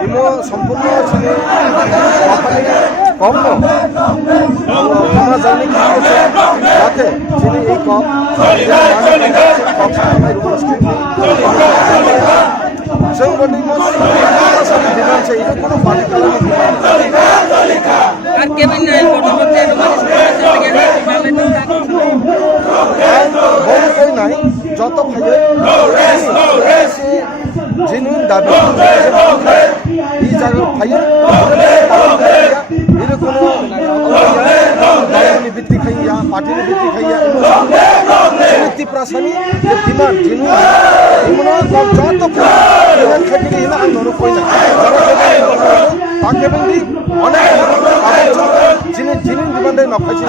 ইনো সম্পূর্ণ চিনি কম জানি যাতে চিনি এই কম जों बरनिनो डिमांड चाहिए কোনো পার্টি আর কেমন নাই পরবর্তী कोई নাই যত ভাই জেনুইন দাবি এই জায়গা ভাই এর কোনো দলের ভিত্তি খাইয়া পার্টির ভিত্তি খাইয়া ভিত্তি প্রাসানি ডিমান্ড জেনুইন এমন যত ডিমান্ড খাইলে হিলা আন্দোলন কই না তাকে বলি অনেক জিনিস ডিমান্ডে না খাইছে